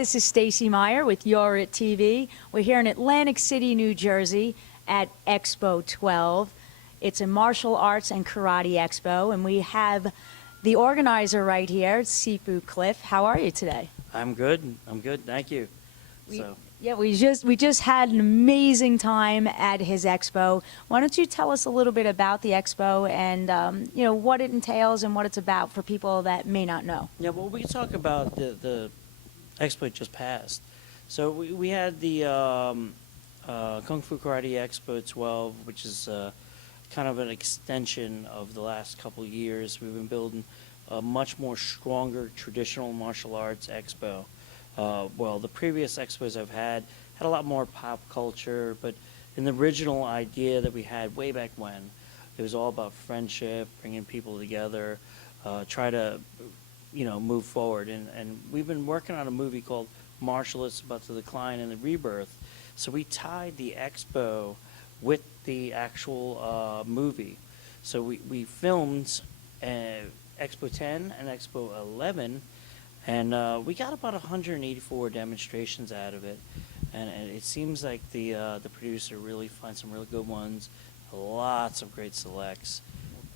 this is Stacey Meyer with You're It TV. We're here in Atlantic City, New Jersey at Expo 12. It's a martial arts and karate expo, and we have the organizer right here, Sifu Cliff. How are you today? I'm good. Thank you. Yeah, we just had an amazing time at his expo. Why don't you tell us a little bit about the expo and you know, what it entails and what it's about for people that may not know? Yeah, well, we can talk about the expo just passed. So we had the Kung Fu Karate Expo 12, which is kind of an extension of the last couple years. We've been building a much more stronger traditional martial arts expo. Well, the previous expos I've had a lot more pop culture, but in the original idea that we had way back when, it was all about friendship, bringing people together, try to, you know, move forward. And we've been working on a movie called Martial Arts About to Decline and the Rebirth. So we tied the expo with the actual movie. So we filmed Expo 10 and Expo 11, and we got about 184 demonstrations out of it, and it seems like the producer really finds some really good ones, lots of great selects,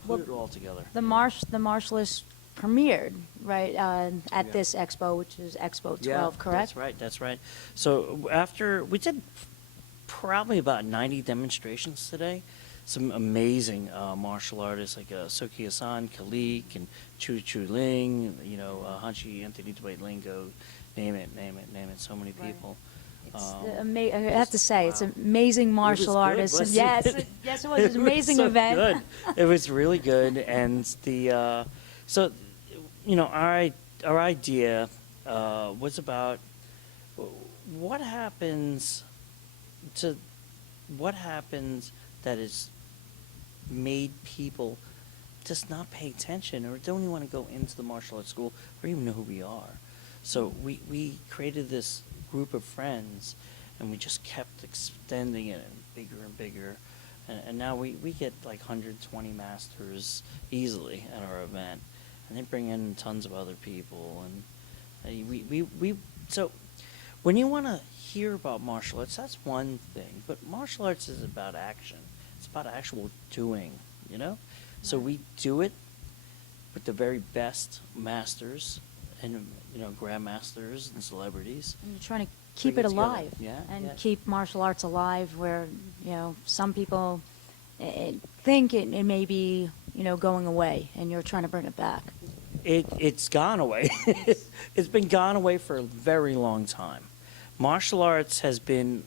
put it all together. The Martialist premiered right at this expo, which is Expo 12, correct? That's right. So after we did probably about 90 demonstrations today. Some amazing martial artists like Soki Hassan, Kalik, and Chu Chu Ling, you know, Hanshi Anthony Dwight Lingo, name it. So many people. I have to say, it's amazing martial artists. And yes, yes, it was. It was an amazing event. Good. It was really good, and the so, you know, our idea was about what happens that has made people just not pay attention or don't even want to go into the martial arts school or even know who we are. So we created this group of friends, and we just kept extending it and bigger. And now we get like 120 masters easily at our event, and they bring in tons of other people. And so when you want to hear about martial arts, that's one thing, but martial arts is about action. It's about actual doing, you know? So we do it with the very best masters and, you know, grandmasters and celebrities. And you're trying to keep it alive. Yeah, and keep martial arts alive where, you know, some people think it may be, you know, going away, and you're trying to bring it back. It's gone away. It's been gone away for a very long time. Martial arts has been,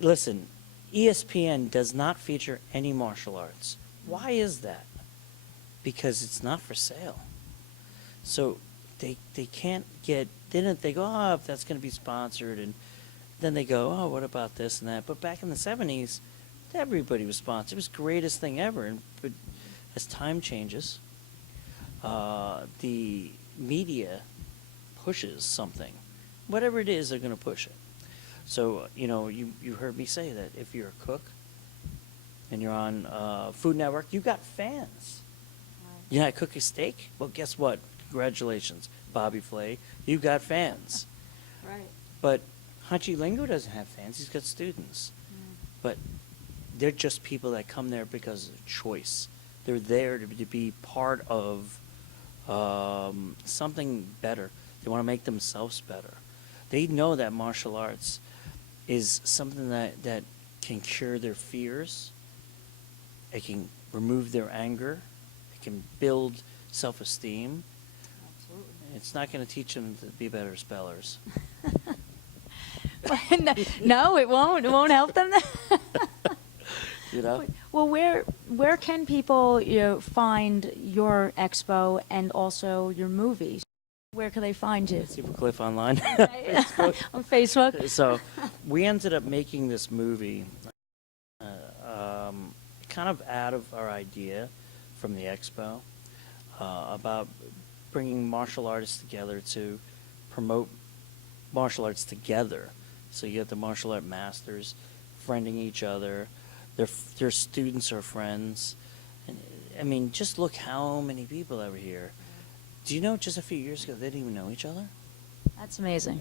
listen, ESPN does not feature any martial arts. Why is that? Because it's not for sale. So they can't get, they go, oh, that's going to be sponsored, and then they go, oh, what about this and that? But back in the 70s, everybody was sponsored. It was the greatest thing ever. But as time changes, the media pushes something. Whatever it is, they're going to push it. So, you know, you heard me say that if you're a cook and you're on Food Network, you got fans. Right. You know how to cook a steak? Well, guess what? Congratulations, Bobby Flay. You got fans. Right. But Hanshi Lingo doesn't have fans. He's got students. But they're just people that come there because of choice. They're there to be part of something better. They want to make themselves better. They know that martial arts is something that can cure their fears. It can remove their anger. It can build self-esteem. Absolutely. It's not going to teach them to be better spellers. No, it won't. It won't help them. You know? Well, where can people, you know, find your expo and also your movies? Where can they find you? Super Cliff online. On Facebook. So we ended up making this movie kind of out of our idea from the expo about bringing martial artists together to promote martial arts together. So you have the martial art masters friending each other. Their students are friends. And, I mean, just look how many people over here. Do you know just a few years ago they didn't even know each other? That's amazing.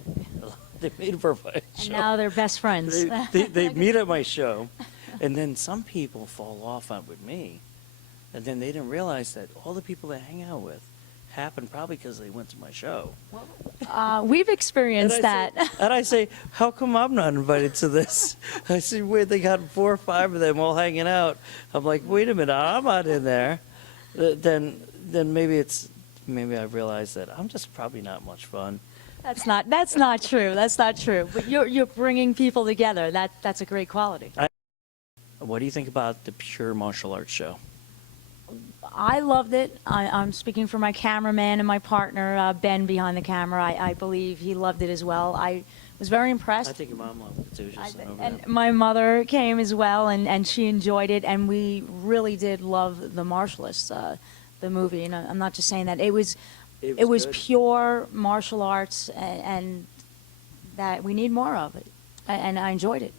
They meet for my And show. now they're best friends. They meet at my show, and then some people fall off on with me, and then they didn't realize that all the people they hang out with happened probably because they went to my show. We've experienced And I that. say- and I say, how come I'm not invited to this? I see where they got 4 or 5 of them all hanging out. I'm like, wait a minute, I'm not in there. Then maybe I realized that I'm just probably not much fun. That's not true. That's not true. But you're bringing people together. That's a great quality. What do you think about the pure martial arts show? I loved it. I'm speaking for my cameraman and my partner, Ben, behind the camera. I believe he loved it as well. I was very I impressed. think your mom loved it too. Just over And there. my mother came as well, and she enjoyed it. And we really did love The Martialists, the movie. And I'm not just saying that. It was good. pure martial arts, and that we need more of it. And I enjoyed it.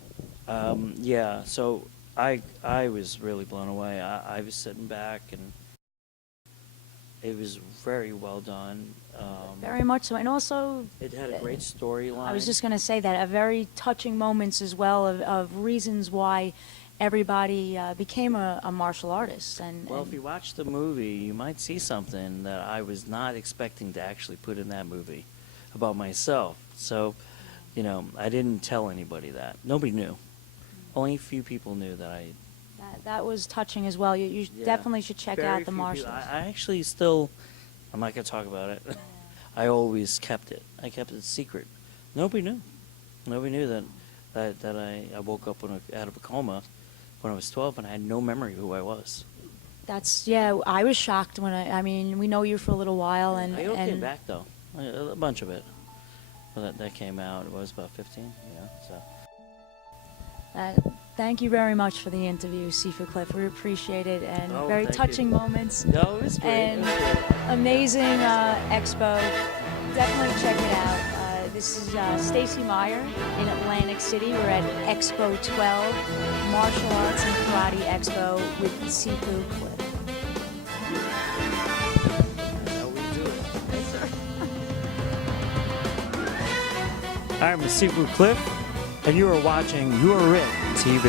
Yeah, so I was really blown away. I was sitting back, and it was very well done. Very much so. And also, It had a great storyline. I was just going to say that, very touching moments as well of reasons why everybody became a martial artist. Well, if you watch the movie, you might see something that I was not expecting to actually put in that movie about myself. So, I didn't tell anybody that. Nobody knew. Only a few people knew that I... That was touching as well. You Yeah. definitely should check Very out The few people- Martials. I actually still... I'm not going to talk about it. I always kept it. I kept it secret. Nobody knew. Nobody knew that I woke up out of a coma when I was 12 and I had no memory of who I was. I was shocked when I mean, we know you for a little while, and I came back though, a bunch of it. Well, that came out. It was about 15. Yeah. So. Thank you very much for the interview, Sifu Cliff. We appreciate it, and Oh, very thank touching you. moments. No, it was great. And It was great. amazing expo. Definitely check it out. This is Stacey Meyer in Atlantic City. We're at Expo 12, Martial Arts and Karate Expo with Sifu Cliff. That's how we do it. Yes, sir. I'm Sifu Cliff, and you are watching MeyeRutella TV.